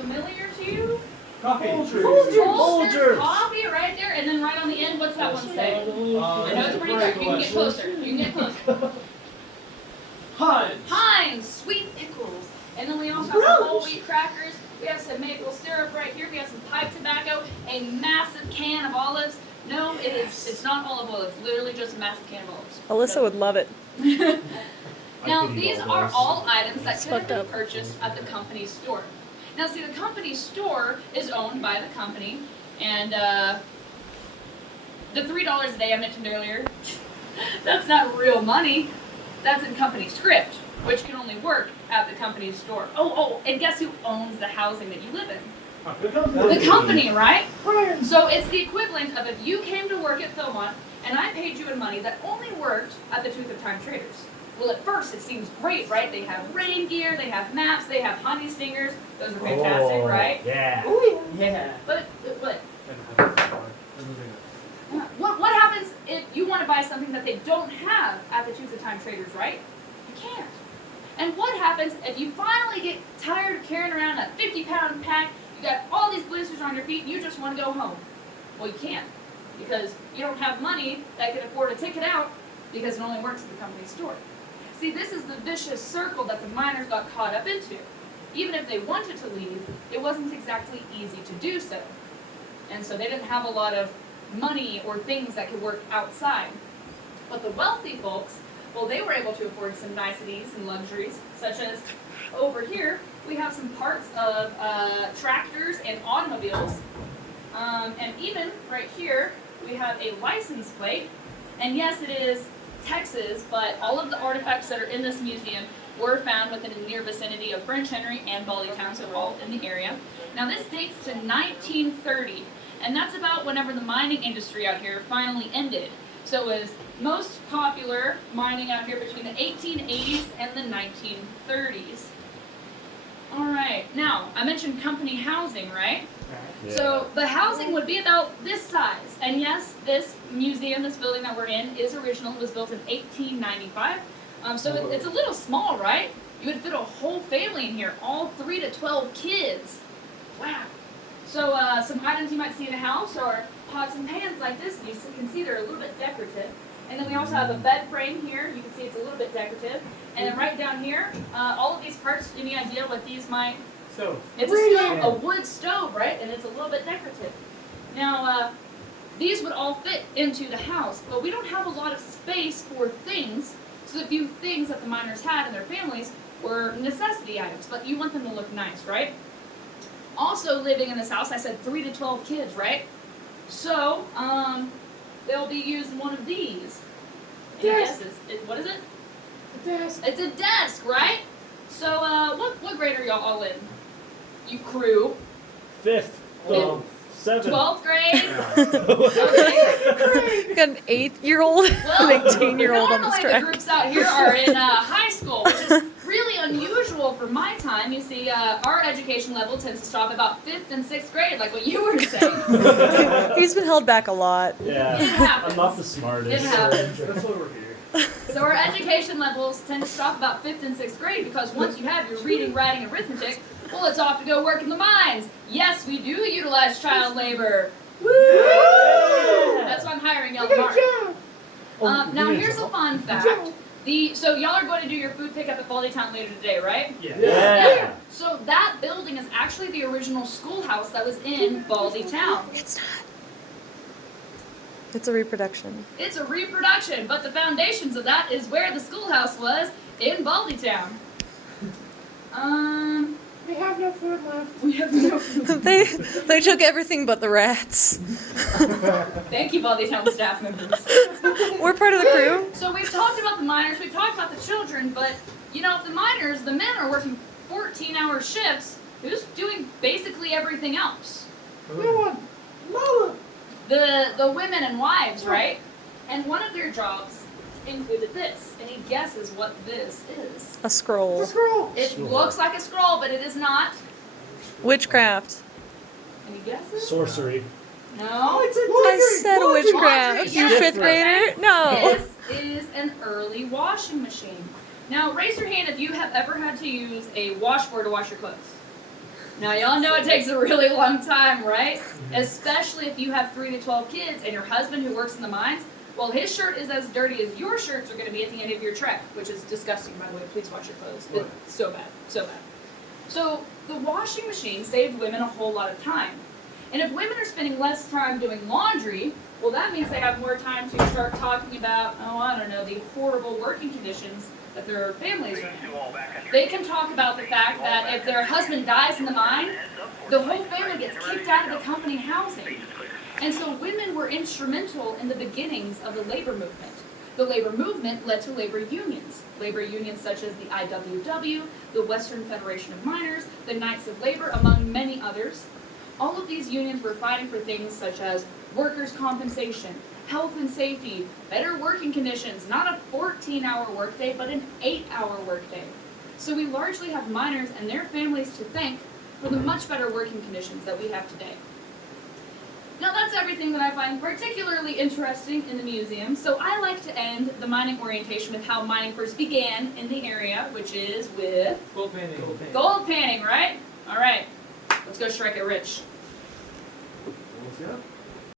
familiar to you? Coffee. Folgers. Coffee right there, and then right on the end, what's that one say? I know it's pretty dark. You can get closer. You can get closer. Heinz. Sweet pickles. And then we also have some whole wheat crackers. We have some maple syrup right here. We have some pipe tobacco. A massive can of olives. No, it's not olive oil. It's literally just a massive can of olives. Alyssa would love it. Now, these are all items that could have been purchased at the company store. Now, see, the company store is owned by the company, and the $3 a day I mentioned earlier, that's not real money. That's in company script, which can only work at the company store. Oh, and guess who owns the housing that you live in? The company, right? So it's the equivalent of if you came to work at Philmont, and I paid you in money that only worked at the Tooth of Time Traders. Well, at first it seems great, right? They have rain gear, they have maps, they have honey stingers. Those are fantastic, right? Yeah. Oh, yeah. But what happens if you want to buy something that they don't have at the Tooth of Time Traders, right? You can't. And what happens if you finally get tired of carrying around a 50-pound pack, you got all these blisters on your feet, and you just want to go home? Well, you can't, because you don't have money that can afford a ticket out, because it only works at the company store. See, this is the vicious circle that the miners got caught up into. Even if they wanted to leave, it wasn't exactly easy to do so. And so they didn't have a lot of money or things that could work outside. But the wealthy folks, well, they were able to afford some niceties and luxuries, such as over here, we have some parts of tractors and automobiles. And even right here, we have a license plate. And yes, it is Texas, but all of the artifacts that are in this museum were found within the near vicinity of French Henry and Baldy Town, so all in the area. Now this dates to 1930, and that's about whenever the mining industry out here finally ended. So it was most popular mining out here between the 1880s and the 1930s. Alright, now I mentioned company housing, right? Yeah. So the housing would be about this size. And yes, this museum, this building that we're in, is original. It was built in 1895. So it's a little small, right? You would fit a whole family in here, all 3 to 12 kids. Wow. So some items you might see in a house are pots and pans like this. You can see they're a little bit decorative. And then we also have a bed frame here. You can see it's a little bit decorative. And then right down here, all of these parts, any idea what these might... Stove. It's a stove, a wood stove, right? And it's a little bit decorative. Now, these would all fit into the house, but we don't have a lot of space for things. So the few things that the miners had in their families were necessity items, but you want them to look nice, right? Also living in this house, I said 3 to 12 kids, right? So, they'll be using one of these. Any guesses? What is it? A desk. It's a desk, right? So, what grade are y'all all in? You crew. 5th. 7th. 12th grade? Okay. You got an 8-year-old, an 18-year-old on this Normally track. the groups out here are in high school, which is really unusual for my time. You see, our education level tends to stop about 5th and 6th grade, like what you were saying. He's been held back a lot. Yeah. It happens. I'm not the smartest. It happens. That's what we're here. So our education levels tend to stop about 5th and 6th grade because once you have your reading, writing, arithmetic, well, it's off to go work in the mines. Yes, we do utilize child labor. Woo! That's why I'm hiring y'all tomorrow. Now here's a fun fact. So y'all are going to do your food pickup at Baldy Town later today, right? Yeah. So that building is actually the original schoolhouse that was in Baldy Town. It's not. It's a reproduction. It's a reproduction, but the foundations of that is where the schoolhouse was in Baldy Town. We have no food left. We have no food. They took everything but the rats. Thank you, Baldy Town staff members. We're part of the crew. So we've talked about the miners, we've talked about the children, but you know, if the miners, the men are working 14-hour shifts, who's doing basically everything else? No one. Mama. The women and wives, right? And one of their jobs included this. Any guesses what this is? A scroll. It's a scroll. It looks like a scroll, but it is not. Witchcraft. Any guesses? Sorcery. No. I said witchcraft. You Yes. 5th grader? No. This is an early washing machine. Now, raise your hand if you have ever had to use a washboard to wash your clothes. Now, y'all know it takes a really long time, right? Especially if you have 3 to 12 kids and your husband who works in the mines, well, his shirt is as dirty as your shirts are going to be at the end of your trek, which is disgusting, by the way. Please wash your clothes. It's so bad, so bad. So the washing machine saved women a whole lot of time. And if women are spending less time doing laundry, well, that means they have more time to start talking about, the horrible working conditions that their families are in. They can talk about the fact that if their husband dies in the mine, the whole family gets kicked out of the company housing. And so women were instrumental in the beginnings of the labor movement. The labor movement led to labor unions such as the IWW, the Western Federation of Miners, the Knights of Labor, among many others. All of these unions were fighting for things such as workers' compensation, health and safety, better working conditions, not a 14-hour workday, but an 8-hour workday. So we largely have miners and their families to thank for the much better working conditions that we have today. Now that's everything that I find particularly interesting in the museum, so I like to end the mining orientation with how mining first began in the area, which is with Gold panning. gold panning, right? All right, let's go strike it rich. Let's go.